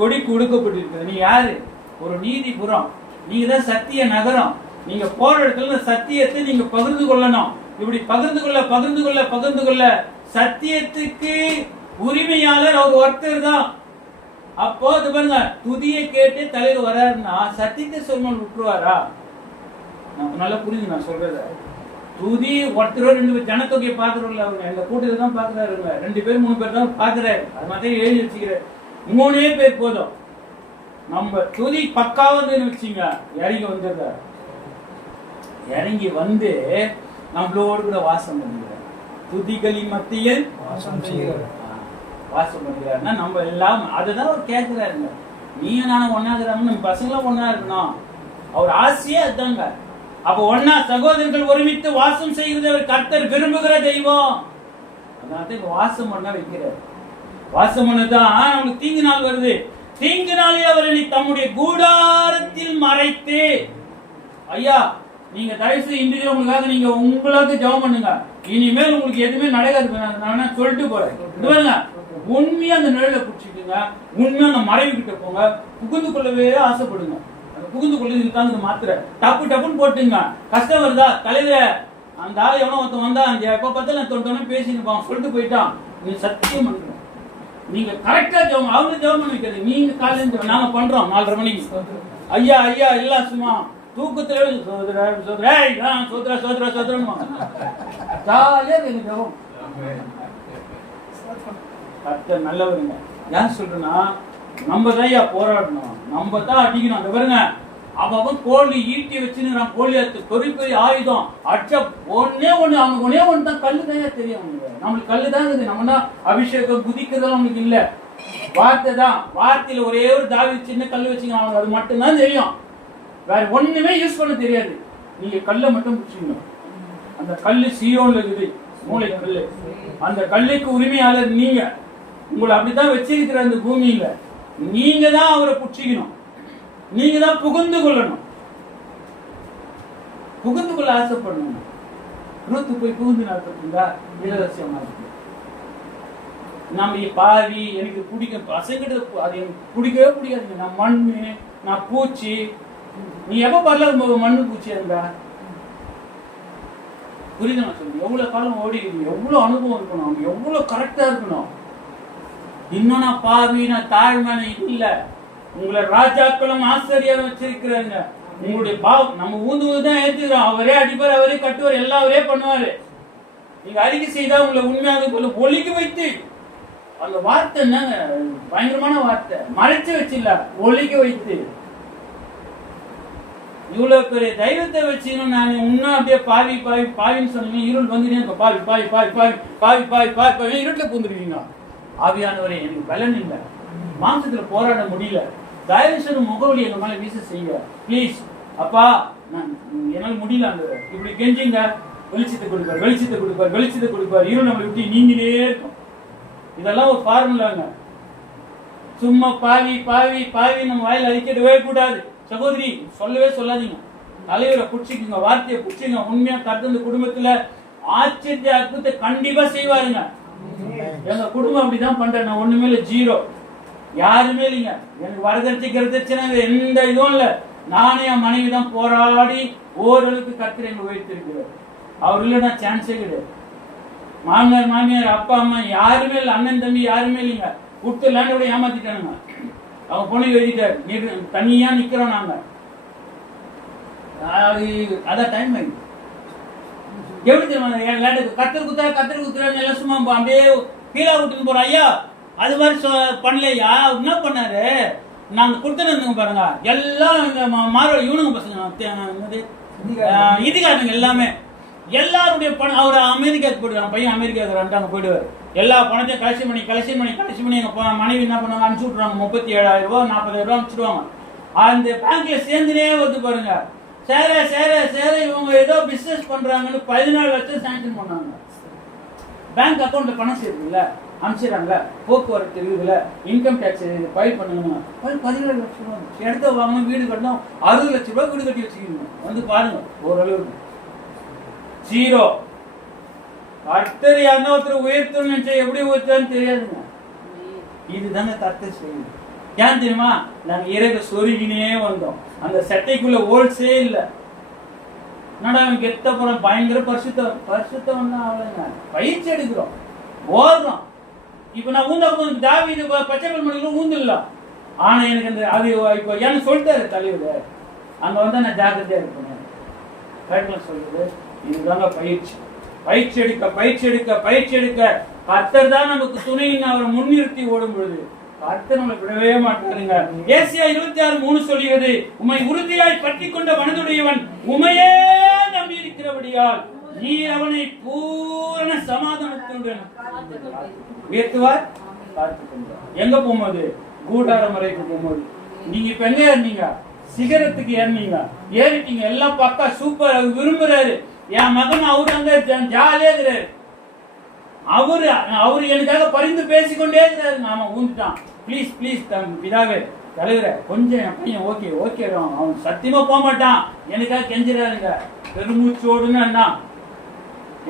கொடி கொடுக்கப்பட்டிருக்கிறது. நீ யாரு? ஒரு நீதிபுரம். நீங்க தான் சத்திய நகரம். நீங்க போற இடத்துல சத்தியத்தை நீங்க பகிர்ந்து கொள்ளணும். இப்படி பகிர்ந்து கொள்ள சத்தியத்துக்கு உரிமையாளர் அவர் ஒருத்தர் தான். அப்போ அது பாருங்க, துதியை கேட்டு தலைவர் வர்றாருன்னா சத்தியத்தை சொல்லாமல் விட்டுருவாரா? நல்லா புரியுது நான் சொல்றத. துதி ஒருத்தரோ 2 ஜனத்தொகையை பாக்குறோம்ல, அவங்க எங்க கூட்டத்தில் தான் பாக்குறாருங்க. 2 பேர் 3 பேர் தான் பாக்குறாரு. அது மாதிரி எழுதி வச்சுக்கிறாரு. 3 பேர் போதும். நம்ம துதி பக்காவது வச்சுங்க, இறங்கி வந்துடுறாரு. இறங்கி வந்து நம்மளோடு கூட வாசம் பண்ணுகிறார். துதிகளின் மத்தியில் வாசம் பண்ணுகிறாருன்னா நம்ம எல்லாம் அதுதான் அவர் கேட்கிறாருங்க. நீயும் நானும் ஒன்னாகிறாங்க, நம்ம பசங்களும் ஒன்னா இருக்கணும். அவர் ஆசையே அதுதாங்க. அப்ப ஒன்னா சகோதரர்கள் ஒருமித்து வாசம் செய்கிறது அவர் கர்த்தர் விரும்புகிற தெய்வம். அதனால வாசம் பண்ண வைக்கிறார். வாசம் பண்ணதான் அவனுக்கு தீங்கு நாள் வருது. தீங்கு நாளில் அவர் என்னை தம்முடைய கூடாரத்தில் மறைத்து. ஐயா, நீங்க தயவுசு இன்றைக்கு உங்களுக்காக நீங்க உங்களுக்கு ஜெபம் பண்ணுங்க. இனிமேல் உங்களுக்கு எதுவுமே நடக்காது நான் சொல்லிட்டு போறேன். உண்மையா அந்த நிழல புடிச்சுக்குங்க. உண்மையா அந்த மறைவு கிட்ட போங்க. புகுந்து கொள்ளவே ஆசைப்படுங்க. புகுந்து கொள்ளது மாத்திர டப்புன்னு போட்டுங்க. கஷ்டம் வருதா தலைவர்? அந்த ஆள் எவனோ ஒருத்தன் வந்தா அந்த எப்ப பார்த்தாலும் தொண்டோன்னு பேசின்னு சொல்லிட்டு போயிட்டான். நீ சத்தியம் பண்ணுங்க. நீங்க கரெக்டா ஜெபம், அவரு ஜெபம் பண்ணி வைக்கிறது. நீங்க காலையில நாங்க பண்றோம் 4:30 மணிக்கு. ஐயா எல்லாம் சும்மா தூக்கத்துல நல்லவருங்க. ஏன் சொல்றேன்னா நம்ம தான் போராடணும், நம்ம தான் அடிக்கணும். அந்த பாருங்க, அவன் கோழி ஈட்டி வச்சுன்னு கோழி பெரிய ஆயுதம் அடிச்ச ஒன்னே ஒண்ணு தான் கல்லு தான் தெரியும். நம்மளுக்கு கல்லு தான் இருக்குது. நம்ம தான் அபிஷேகம் குதிக்கிறதா நம்மளுக்கு இல்ல, வார்த்தை தான். வார்த்தையில ஒரே ஒரு தாவி சின்ன கல்லு வச்சுக்கணும், அவனுக்கு அது மட்டும்தான் தெரியும். வேற ஒண்ணுமே யூஸ் பண்ண தெரியாது. நீங்க கல்லை மட்டும் பிடிச்சிக்கணும். அந்த கல்லு சீயோன்ல இருக்குது, மூளை கல்லு. அந்த கல்லுக்கு உரிமையாளர் நீங்க. உங்களை அப்படித்தான் வச்சிருக்கிற அந்த பூமியில நீங்க தான் அவரை புடிச்சிக்கணும். நீங்க தான் புகுந்து கொள்ளணும். புகுந்து கொள்ள ஆசைப்படணும். ரூத்து போய் புகுந்து நடத்துறா இலவசியமா இருக்கு. நம்ம பாவி எனக்கு பிடிக்கும் பசங்கிட்ட, அது எனக்கு பிடிக்கவே பிடிக்காதுங்க. நான் மண்ணு, நான் பூச்சி, நீ எப்ப பாடல மண்ணு பூச்சி இருந்தா புரியுது நான் சொல்லுங்க. எவ்வளவு காலம் ஓடி எவ்வளவு அனுபவம் இருக்கணும், எவ்வளவு கரெக்டா இருக்கணும். இன்னும் நான் பாவி, நான் தாழ்மையான இல்ல. உங்களை ராஜாக்களும் ஆசிரியர் வச்சிருக்கிறாங்க. உங்களுடைய பாவம் நம்ம ஊந்துதான் ஏத்துக்கிறோம். அவரே அடிப்பார், அவரே கட்டுவார், எல்லாம் அவரே பண்ணுவாரு. நீங்க அறிக்கை செய்தா உங்களை உண்மையாக ஒலிக்க வைத்து, அந்த வார்த்தை என்னங்க பயங்கரமான வார்த்தை, மறைச்சு வச்சில்ல, ஒலிக்க வைத்து. இவ்வளவு பெரிய தைரியத்தை வச்சுக்கணும். நான் இன்னும் அப்படியே பாவி பாவி பாவின்னு சொன்னீங்க, இருள் வந்துட்டே பாவி பாவி பாவி பாவி பாவி பாவி பாவி பாவி இருட்டுல பூந்துருவீங்க. ஆவியானவரே எனக்கு பலன் இல்லை, மாம்சத்துல போராட முடியல, தயவுசெய்து முகவலி எங்க மேல வீச செய்ய ப்ளீஸ் அப்பா, நான் என்னால முடியல. அந்த இப்படி கெஞ்சிங்க, வெளிச்சத்தை கொடுப்பார், வெளிச்சத்தை கொடுப்பார், வெளிச்சத்தை கொடுப்பார். இருள் நம்மளை விட்டு நீங்களே இருக்கும். இதெல்லாம் ஒரு ஃபார்முலாங்க. சும்மா பாவி பாவி பாவி நம்ம வாயில் அடிக்கவே கூடாது. சகோதரி சொல்லவே சொல்லாதீங்க. தலைவரை புடிச்சுக்குங்க, வார்த்தையை புடிச்சுங்க. உண்மையா கருத்து குடும்பத்துல ஆச்சரிய அற்புதத்தை கண்டிப்பா செய்வாருங்க. எங்க குடும்பம் அப்படிதான் பண்றேன். நான் ஒண்ணுமே இல்ல, ஜீரோ, யாருமே இல்லைங்க. எனக்கு வரதட்சிக்கிறதுச்சுன்னா எந்த இதுவும் இல்ல. நானே என் மனைவி தான் போராடி ஓரளவுக்கு கர்த்தரை எங்க உயர்த்திருக்கிறார். அவர் இல்லைன்னா சான்ஸே கிடையாது. மாமனார் மாமியார் அப்பா அம்மா யாருமே இல்லை, அண்ணன் தம்பி யாருமே இல்லைங்க. கொடுத்து லேண்டோட ஏமாத்திட்டானுங்க. அவங்க பொண்ணு எழுதிட்டாரு, தனியா நிக்கிறோம் நாங்க. அதான் டைம் ஆயிடுச்சு. எப்படி தெரியுமா, என் லேண்டுக்கு கத்தர் குத்துறாங்க எல்லாம் சும்மா அப்படியே கீழே விட்டுன்னு போறோம். ஐயா அது மாதிரி பண்ணலையா, என்ன பண்ணாரு, நாங்க கொடுத்துருந்தோங்க பாருங்க. எல்லாம் மாற இவனுங்க பசங்க இதுக்காரங்க எல்லாமே எல்லாருடைய பணம். அவர் அமெரிக்காவுக்கு போயிடுவாங்க, பையன் அமெரிக்காவுக்கு அங்க போயிடுவார். எல்லா பணத்தையும் கலெக்ஷன் பண்ணி எங்க மனைவி என்ன பண்ணுவாங்க, அனுப்பிச்சு விட்ருவாங்க. 37,000 ரூபாய் 40,000 ரூபாய் அனுப்பிச்சுடுவாங்க. அந்த பேங்க்ல சேர்ந்துனே வந்து பாருங்க. சேர இவங்க ஏதோ பிசினஸ் பண்றாங்கன்னு 14 லட்சம் சாங்ஷன் பண்ணாங்க. பேங்க் அக்கௌண்ட்ல பணம் சேருதுல்ல, அனுப்பிச்சிடறாங்களா, போக்குவரத்து இருக்குதுல, இன்கம் டேக்ஸ் ஃபைல் பண்ணுங்க, 17 லட்சம் ரூபாய். இடத்த வாங்கணும், வீடு கட்டணும், 60 லட்சம் ரூபாய் வீடு கட்டி வச்சுக்கணும். வந்து பாருங்க, ஓரளவுக்கு ஜீரோ. கர்த்தர் யாருன்னா ஒருத்தர் உயர்த்தணும்னு நினைச்சா எப்படி உயர்த்தான்னு தெரியாதுங்க. இதுதாங்க கர்த்தர் செய்யணும். ஏன் தெரியுமா, நாங்க இறக சொருகினே வந்தோம். அந்த சட்டைக்குள்ள ஹோல்ஸே இல்ல. என்னடா கெத்த போறோம், பயங்கர பரிசுத்தம் தான் அவ்வளவுங்க. பயிற்சி எடுக்கிறோம், ஓடுறோம். இப்ப நான் ஊந்த தாவீது பச்சை மணிகளும் ஊந்துடலாம். ஆனா எனக்கு அந்த அது இப்ப ஏன்னு சொல்லிட்டாரு தலைவர், அங்க வந்தா நான் ஜாக்கிரதையா இருப்பேன். கரெக்டா சொல்றது. இதுதாங்க பயிற்சி. பயிற்சி எடுக்க கர்த்தர் தான் நமக்கு துணையின் அவரை முன்னிறுத்தி ஓடும் பொழுது கர்த்தர் நம்மளை விடவே மாட்டாருங்க. ஏசாயா 26:3 சொல்கிறது, உம்மை உறுதியாய் பற்றி கொண்ட மனதுடையவன் உமையே நம்பி இருக்கிறபடியால் நீ அவனை பூரண சமாதானத்துடன் உயர்த்துவார். எங்க போகும்போது, கூடார மறைக்கு போகும்போது. நீங்க இப்ப எங்க ஏறினீங்க, சிகரத்துக்கு ஏறிட்டீங்க, எல்லாம் பக்கா சூப்பர். அவர் விரும்புறாரு. என் மகன் அவரு அங்க ஜாலியா இருக்கிறாரு. அவரு எனக்காக பரிந்து பேசிக்கொண்டே இருக்கிறாரு. நாம ஊந்துட்டான். பிளீஸ் பிதாவே தலைவரை கொஞ்சம் என் பையன் ஓகே அவன் சத்தியமா போக மாட்டான், எனக்காக கெஞ்சிடாருங்க. பெருமூச்சோடுன்னு அண்ணா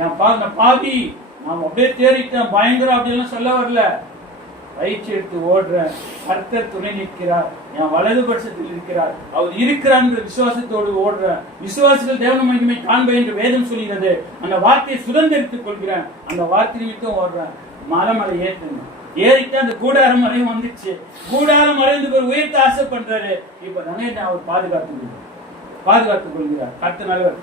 என் பாவி நான் அப்படியே தேறிட்டேன் பயங்கரம் அப்படின்லாம் சொல்ல வரல. பயிற்சி எடுத்து ஓடுறேன். கர்த்தர் துணை நிற்கிறார், என் வலது பட்சத்தில் இருக்கிறார், அவர் இருக்கிறார் என்ற விசுவாசத்தோடு ஓடுறேன். விசுவாசிகள் தேவன மகிமை காண்பை என்று வேதம் சொல்கிறது. அந்த வார்த்தையை சுதந்திரித்துக் கொள்கிறேன். அந்த வார்த்தை நிமித்தம் ஓடுறேன். மலை ஏறிட்டு அந்த கூடாரம் மறையும் வந்துச்சு. கூடாரம் மறைந்து உயர்த்த ஆசை பண்றாரு. இப்ப தானே அவர் பாதுகாத்துக் கொள்கிறார். கர்த்தர் நல்லவர்.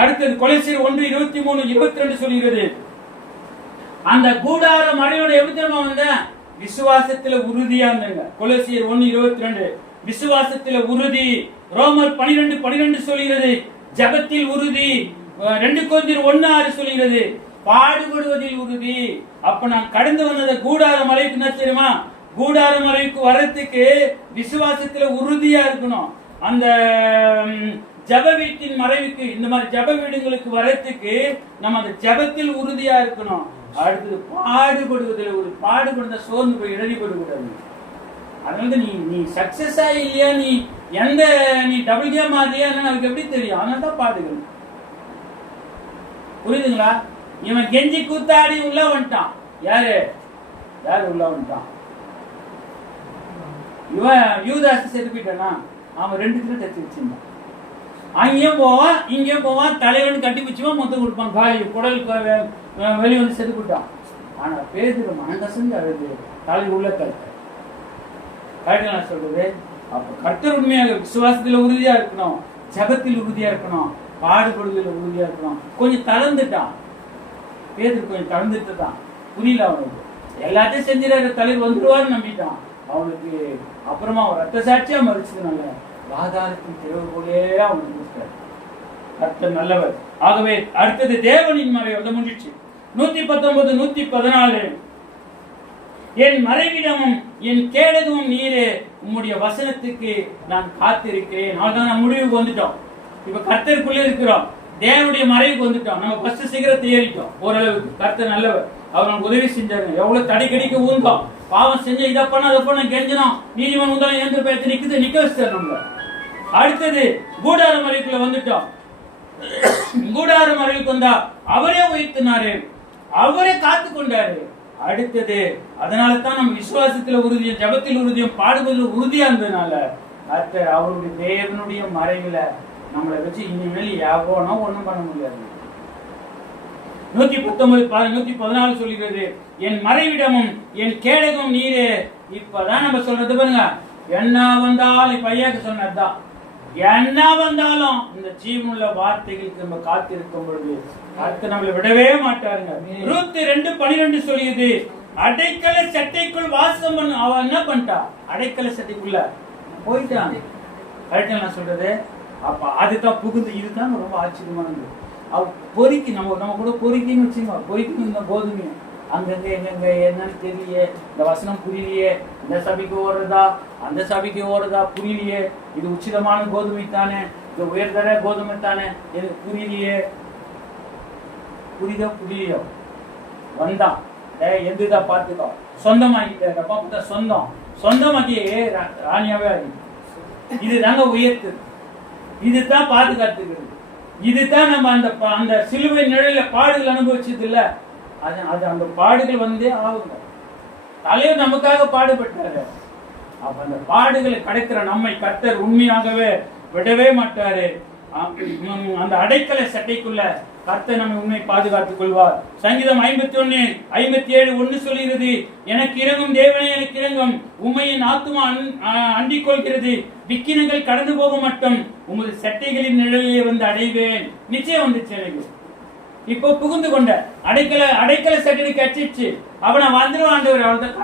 அடுத்தது கொலைசீர் 1:23-22 சொல்கிறது. அந்த கூடார மழையோட எப்படி வந்த விசுவாசத்துல உறுதியா இருந்தாங்க. கொலைசீர் 1:22 விசுவாசத்துல உறுதி. ரோமர் 12:12 சொல்கிறது ஜெபத்தில் உறுதி. 2 கொரிந்தியர் 1:6 சொல்கிறது பாடுபடுவதில் உறுதி. அப்ப நான் கடந்து வந்தத கூடார மலைக்கு என்ன தெரியுமா, கூடார மலைக்கு வர்றதுக்கு விசுவாசத்துல உறுதியா இருக்கணும். அந்த ஜப வீட்டின் மறைவுக்கு, இந்த மாதிரி ஜப வீடுங்களுக்கு வர்றதுக்கு நம்ம அந்த ஜபத்தில் உறுதியா இருக்கணும். அடுத்தது பாடுபடுவதில் ஒரு பாடுபடுத்த சோர்ந்து போய் இடறிபடக்கூடாது. அதனால நீ சக்சஸா இல்லையா, நீ டபுள் கேம் ஆதியா நமக்கு எப்படி தெரியும்? அதனால தான் பாடுகள். புரியுதுங்களா? இவன் கெஞ்சி கூத்தாடி உள்ள வந்துட்டான். யாரு உள்ள வந்துட்டான்? இவன் யூதாஸ் செத்து போயிட்டானா? அவன் 2 கிலோ தச்சு வச்சிருந்தான். அங்கேயும் போவான் இங்கேயும் போவான், தலைவன் கட்டி வச்சுவான், மொத்தம் கொடுப்பான், காலி குடல் வெளியே வந்து செத்து போட்டான். ஆனா பேதுரு மனங்கசந்து அழுது தலை உள்ள கரெக்டா நான் சொல்றது. அப்ப கர்த்தர் உண்மையாக விசுவாசத்துல உறுதியா இருக்கணும், ஜபத்தில் உறுதியா இருக்கணும், பாடுபடுதல உறுதியா இருக்கணும். கொஞ்சம் தளர்ந்துட்டான் பேதுரு, கொஞ்சம் தளர்ந்துட்டு தான், புரியல அவனுக்கு. எல்லாத்தையும் செஞ்சிடாரு, தலைவர் வந்துடுவான்னு நம்பிட்டான். அவனுக்கு அப்புறமா ஒரு ரத்த சாட்சியா மறிச்சதுனால ஆதாரத்தின் திறவு போலே அவனுக்கு கொடுத்தார். கர்த்தர் நல்லவர். ஆகவே அடுத்தது தேவனின் மறை வந்து முடிச்சு 119 114. என் மறைவிடமும் என் கேடகமும் நீரே, உம்முடைய வசனத்துக்கு நான் காத்திருக்கிறேன். நான் முடிவுக்கு வந்துட்டோம். இப்ப கர்த்தருக்குள்ளே இருக்கிறோம், தேவனுடைய மறைவுக்கு வந்துட்டோம். நம்ம ஃபர்ஸ்ட் சிகரத்தை ஏறிட்டோம் ஓரளவுக்கு. கர்த்தர் நல்லவர், அவர் நமக்கு உதவி செஞ்சாரு. எவ்வளவு தடிக்கடிக்க ஊந்தோம், பாவம் செஞ்ச இதை பண்ண அதை பண்ண கெஞ்சணும், நீதிமன்றம் உந்தாலும் ஏந்திர பேச்சு நிக்க வச்சுட்டார் நம்மள. அடுத்தது கூடார மறைவுக்குள்ள வந்துட்டோம். கூடார மறைவுக்கு வந்தா அவரே உயர்த்தினாரு, அவரே காத்து கொண்டாரு. அடுத்தது அதனால தான் நம்ம விசுவாசத்துல உறுதியும், ஜபத்தில் உறுதியும், பாடுவதில் உறுதியா இருந்ததுனால கர்த்தர் அவருடைய தேவனுடைய மறைவுல நம்மளை வச்சு இனிமேல் எவனோ ஒண்ணும் பண்ண முடியாது. 119 114 சொல்லுகிறது, என் மறைவிடமும் என் கேடகம் நீரே. இப்பதான் நம்ம சொல்றது பாருங்க, என்ன வந்தாலும் இப்ப ஐயாக்கு சொன்னதுதான், என்ன வந்தாலும் இந்த ஜீவனுள்ள வார்த்தைகளுக்கு நம்ம காத்திருக்கும் பொழுது அடுத்து நம்மளை விடவே மாட்டாருங்க. ரூத் 2:12 சொல்லியது, அடைக்கல சட்டைக்குள் வாசம் பண்ண. அவன் என்ன பண்ணிட்டா, அடைக்கல சட்டைக்குள்ள போயிட்டான். கரெக்டா நான் சொல்றது. அப்ப அதுதான் புகுந்து, இதுதான் ரொம்ப ஆச்சரியமானது. அவ பொறிக்கு நம்ம கூட பொறிக்கின்னு வச்சுக்கோ, பொறிக்கணும் இந்த கோதுமையை அங்கங்க எங்கெங்க என்னன்னு தெரியலையே, இந்த வசனம் புரியலையே, இந்த சபைக்கு ஓடுறதா அந்த சபைக்கு ஓடுறதா புரியலையே, இது உச்சிதமான கோதுமை தானே, இது உயர்தர கோதுமை தானே, எனக்கு புரியலையே. புரியலையோ வந்தான், எந்ததா பார்த்துக்கோ, சொந்தமாக்கிட்ட சொந்தமாக்கி ராணியாவே ஆகி. இதுதாங்க உயர்த்து, இதுதான் பாதுகாத்துக்கிறது, இதுதான் நம்ம அந்த சிலுவை நிழல பாடுகள் அனுபவிச்சது இல்ல, அது அந்த பாடுகள் வந்தே ஆகுங்க. தலைவர் நமக்காக பாடுபட்டாரு. அப்ப அந்த பாடுகளை கடக்கிற நம்மை கர்த்தர் உண்மையாகவே விடவே மாட்டாரு. அந்த அடைக்கல சட்டைக்குள்ள கர்த்தர் நம்மை உண்மை பாதுகாத்துக் கொள்வார். சங்கீதம் 51:57 சொல்கிறது, எனக்கு இறங்கும் தேவனே எனக்கு இறங்கும், உம்மையின் ஆத்துமா அண்டிக் கொள்கிறது, விக்கினங்கள் கடந்து போக மட்டும் உமது சட்டைகளின் நிழலிலே வந்து அடைவேன். நிச்சயம் வந்துச்சு எனக்கு. இப்போ புகுந்து கொண்ட அடைக்கல சட்டை கட்சிச்சு அவனை வந்துருவான் ஆண்டவர். அவர்தான்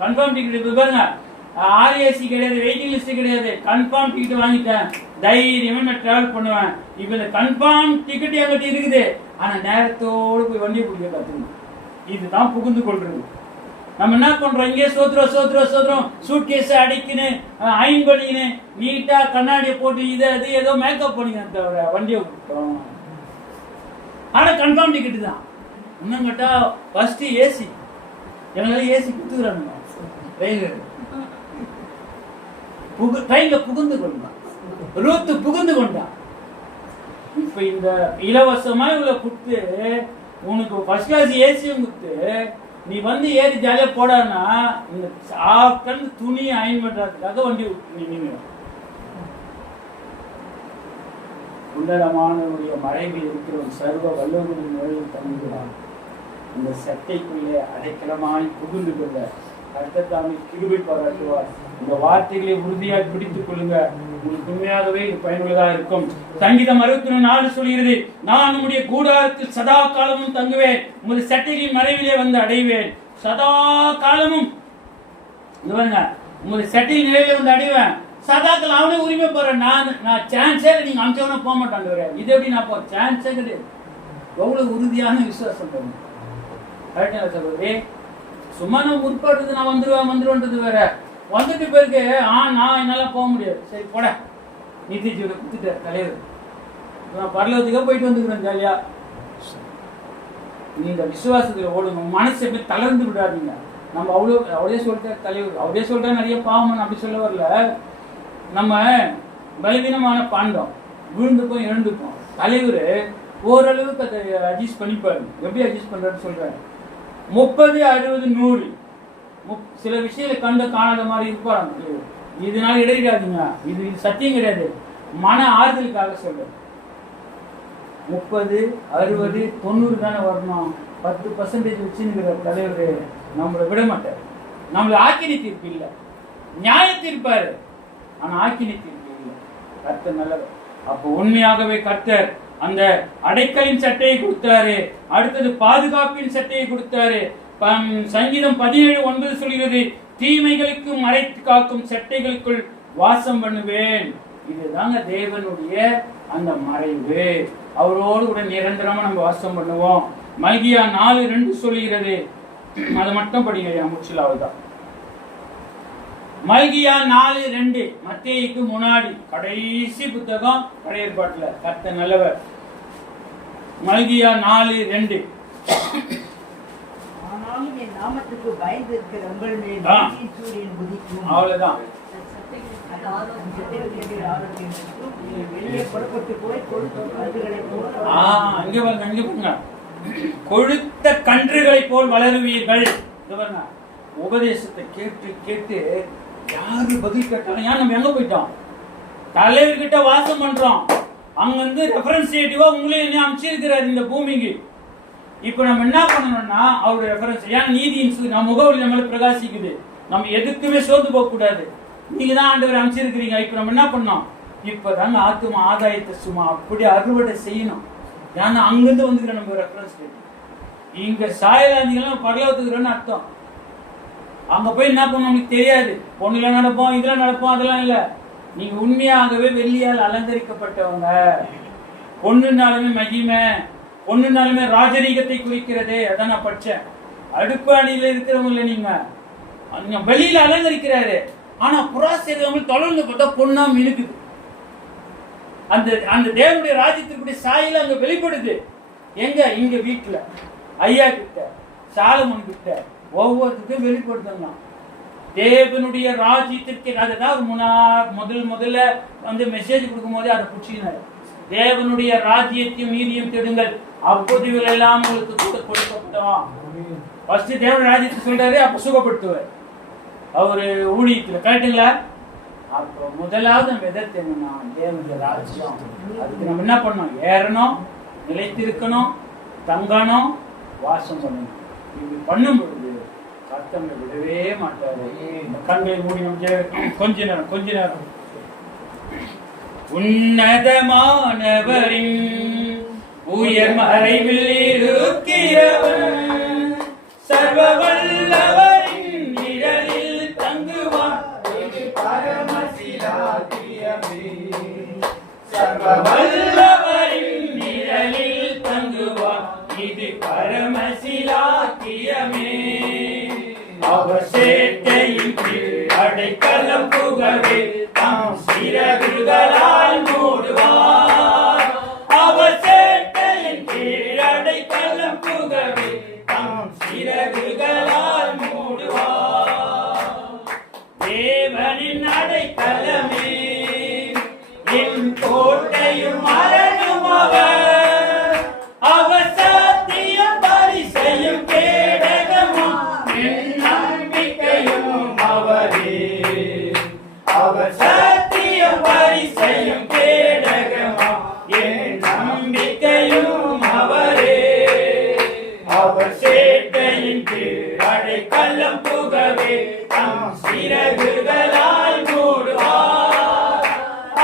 கன்ஃபார்ம் டிக்கெட் பாருங்க. ஆர்ஏசி கிடையாது, வெயிட்டிங் லிஸ்ட் கிடையாது, கன்ஃபார்ம் டிக்கெட் வாங்கிட்டேன், தைரியமா நான் டிராவல் பண்ணுவேன். இப்ப இந்த கன்ஃபார்ம் டிக்கெட் என்கிட்ட இருக்குது, ஆனா நேரத்தோடு போய் வண்டியை பிடிக்க கத்துக்கணும். இதுதான் புகுந்து கொள்றது. நம்ம என்ன பண்றோம், இங்கே சோத்திரம் சூட் கேஸ் அடிக்கின்னு அயன் பண்ணிக்கின்னு நீட்டா கண்ணாடியை போட்டு இதை அது ஏதோ மேக்கப் பண்ணிக்கணும் தவிர வண்டியை விட்டோம். ஆனா கன்ஃபார்ம் டிக்கெட் தான். இன்னும் கேட்டா ஃபர்ஸ்ட் ஏசி, எங்களால ஏசி குத்துக்கிறானுங்க ட்ரெயின்ல புகுந்து கொண்டான். ரூத் புகுந்து கொண்டான். இப்ப இந்த இலவசமா இவ்வளவு குடுத்து, உனக்கு ஃபர்ஸ்ட் கிளாஸ் ஏசியும் குடுத்து, நீ வந்து ஏறி ஜாலியா போடானா இந்த சாப்பிட்டு துணி அயன் பண்றதுக்காக வண்டி நீங்க உன்னதமானவருடைய மறைவில் இருக்கிற சர்வ வல்லவருடைய நிலையில் தங்குகிறான். இந்த சட்டைக்குள்ளே அடைக்கலமாய் புகுந்து கொள்ள கர்த்தர் கிருபை பாராட்டுவார். இந்த வார்த்தைகளை உறுதியாக பிடித்துக் கொள்ளுங்க, உங்களுக்கு உண்மையாகவே இது பயனுள்ளதா இருக்கும். சங்கீதம் 61:4 சொல்கிறது, நான் உம்முடைய கூடாரத்தில் சதா காலமும் தங்குவேன், உமது சட்டைகளின் மறைவிலே வந்து அடைவேன். சதா காலமும் உமது சட்டையின் நிலையில வந்து அடைவேன். சதாக்கள் அவனே உரிமை போறேன், நான் சான்ஸே நீங்க அமிச்சவன போக மாட்டாங்க. இது எப்படி நான் போற சான்ஸே கிடையாது. எவ்வளவு உறுதியான விசுவாசம் பண்ணுங்க. கரெக்டா சொல்றது. சும்மா நான் முற்படுறது, நான் வந்துருவேன்றது வேற. வந்துட்டு பிறகு நான் என்னால போக முடியாது, சரி போட நிதிஜீவனை குத்துட்டார் தலைவர், நான் பரலோகத்துக்காக போயிட்டு வந்துக்கிறேன் ஜாலியா. நீங்க விசுவாசத்துல ஓடுங்க, மனசை போய் தளர்ந்து விடாதீங்க. நம்ம அவரே சொல்லிட்டார் தலைவர், அவரே சொல்றா நிறைய பாவம் அப்படி சொல்ல வரல. நம்ம பலவீனமான பாண்டம், விழுந்துப்போம் எழுந்துப்போம். தலைவர் ஓரளவுக்கு அதை அட்ஜஸ்ட் பண்ணிப்பாரு. எப்படி அட்ஜஸ்ட் பண்றாருன்னு சொல்றாரு. 30, 60, 100 சில விஷயங்களை கண்ட காணாத மாதிரி இருப்பாரு. இதனால இடையிடாதீங்க. இது சத்தியம் கிடையாது, மன ஆறுதலுக்காக சொல்றேன். 30, 60, 90 தானே வரணும். 10% வச்சுங்கிற தலைவர் நம்மளை விட மாட்டார். நம்மள ஆக்கினி தீர்ப்பு இல்லை, நியாய தீர்ப்பாரு, ஆனா ஆக்கினி தீர்ப்பு இல்லை. கர்த்தர் நல்லவர். அப்போ உண்மையாகவே கர்த்தர் அந்த அடைக்கலின் சட்டையை கொடுத்தாரு, அடுத்தது பாதுகாப்பின் சட்டையை கொடுத்தாரு. சங்கீதம் 17:9 சொல்கிறது, தீமைகளுக்கு மறைத்து காக்கும் சட்டைகளுக்குள் வாசம் பண்ணுவேன். இதுதாங்க தேவனுடைய அந்த மறைவு. அவரோடு கூட நிரந்தரமா நம்ம வாசம் பண்ணுவோம். மல்கியா 4:2 சொல்லுகிறது. அதை மட்டும் படிங்க முச்சிலாவதுதான். மல்கியா 4:2 மத்தேயுக்கு முன்னாடி கடைசி புத்தகம் பழைய ஏற்பாட்டுல. கர்த்தர் நல்லவர். மல்கியா 4:2 ஆனாலும் என் நாமத்துக்கு பயந்து இருக்கிற உங்கள் மேல் சூரியன் உதிக்கும். அவ்வளவுதான். வெளியே புறப்பட்டு போய் கொழுத்த கன்றுகளை போல் வளருவீர்கள். உபதேசத்தை கேட்டு கேட்டு யாரு பதில் கேட்டாலும், ஏன் நம்ம எங்க போயிட்டோம், தலைவர்கிட்ட வாசம் பண்றோம், அங்க இருந்து ரெஃபரன்சேட்டிவா உங்களே என்ன அமைச்சிருக்கிறாரு இந்த பூமிக்கு. இப்ப நம்ம என்ன பண்ணணும்னா அவருடைய ரெஃபரன்ஸ், ஏன் நீதியின் நம்ம முகவரி நம்மள பிரகாசிக்குது, நம்ம எதுக்குமே சோர்ந்து போக கூடாது. நீங்க தான் ஆண்டவர் அமைச்சிருக்கிறீங்க. இப்ப நம்ம என்ன பண்ணோம், இப்பதாங்க ஆத்துமா ஆதாயத்தை சும்மா அப்படி அறுவடை செய்யணும். ஏன்னா அங்கிருந்து வந்துக்கிற நம்ம ரெஃபரன்ஸ் இங்க சாயலாந்திகள்லாம் பரலோகத்துக்குறோன்னு அர்த்தம். அங்க போய் என்ன பண்ண நமக்கு தெரியாது, பொண்ணுல நடப்போம், இதெல்லாம் நடப்போம், அதெல்லாம் இல்ல. நீங்க உண்மையாகவே வெள்ளியால் அலங்கரிக்கப்பட்டவங்க. பொண்ணுனாலுமே மகிமை, பொண்ணுனாலுமே ராஜரீகத்தை குறிக்கிறது. அதான் நான் படிச்சேன். அடுப்பு அணியில இருக்கிறவங்க நீங்க வெளியில அலங்கரிக்கிறாரு, ஆனா புறாசேரிவங்க தொடர்ந்து பார்த்தா பொண்ணா மினுக்குது. அந்த அந்த தேவனுடைய ராஜ்யத்திற்குரிய சாயல அங்க வெளிப்படுது. எங்க? இங்க வீட்டுல ஐயா கிட்ட, சாலமன் கிட்ட, ஒவ்வொருத்துக்கும் வெளிப்படுத்துங்க. தேவனுடைய ராஜ்யத்திற்கு அதுதான் முதல்ல வந்து மெசேஜ் கொடுக்கும் போதே அதை புடிச்சினாரு. தேவனுடைய ராஜ்யத்தையும் நீதியும் தேடுங்கள், அப்போது எல்லாம் உங்களுக்கு கொடுக்கப்பட்டோம். ஃபர்ஸ்ட் தேவனுடைய ராஜ்யத்தை சொல்றாரு, அப்ப சுகப்படுத்துவார் அவரு ஊழியத்துல. கரெக்டுங்களா? அப்போ முதலாவது நம்ம எதை தேடணும்னா தேவனுடைய ராஜ்யம். அதுக்கு நம்ம என்ன பண்ணணும், ஏறணும், நிலைத்திருக்கணும், தங்கணும், வாசம் பண்ணணும். இப்படி பண்ணும் பொழுது கர்த்தரை விடவே மாட்டாரு. கண்களை மூடி கொஞ்ச நேரம் உன்னதமானவரின் உயர் மறைவில் இருக்கிறவன் சர்வ வல்லவரின் நிழலில் தங்குவான். சர்வ வல்லவரின் நிழலில் தங்குவான், இது பரமசிலாக்கியமே. அவர் சேட்டையின் கீழ் அடைக்கலம் புகவே தம் சிறகுகளால் மூடுவார். அவர் சேட்டையின் கீழ் அடைக்கலம் புகவே தம் சிறகுகளால் மூடுவார். தேவனின் அடைக்கலமே என் கோட்டையும் மரணும் அவர். அவர் சத்தியம் பரிசையும் கேடகமும் என் நம்பிக்கையும் அவரே. அவர் சத்தியம் பரிசையும் கேடகமும் என் நம்பிக்கையும் அவரே. அவர் சேட்டையின் கீழ் அடைக்கலம் புகவே தம் சிறகுகளால் மூடுவார்.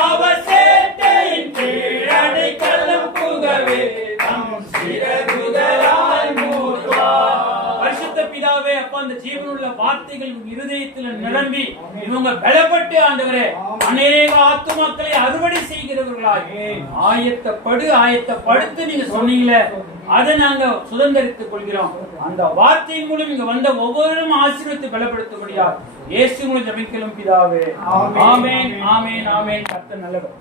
அவர் சேட்டையின் கீழ் அடைக்கலம் புகவே தம் சிறகுகளால் மூடுவார். பரிசுத்த பிதாவே, அப்பா, அந்த ஜீவனுள்ள வார்த்தைகள் இருதயத்தில் நிரம்பி இவங்க பலப்பட்டு ஆண்டவரே அநேக ஆத்துமாக்களை அறுவடை செய்கிறவர்களாக ஆயத்தப்படுத்து நீங்க சொன்னீங்களே, அதை நாங்க சுதந்திரித்துக் கொள்கிறோம். அந்த வார்த்தையின் மூலம் இங்க வந்த ஒவ்வொருவரும் ஆசீர்வதித்து பலப்படுத்தபடியா இயேசு மூலம் ஜெபிக்கிறோம் பிதாவே. ஆமென், ஆமென், ஆமென். கர்த்தர் நல்லவர்.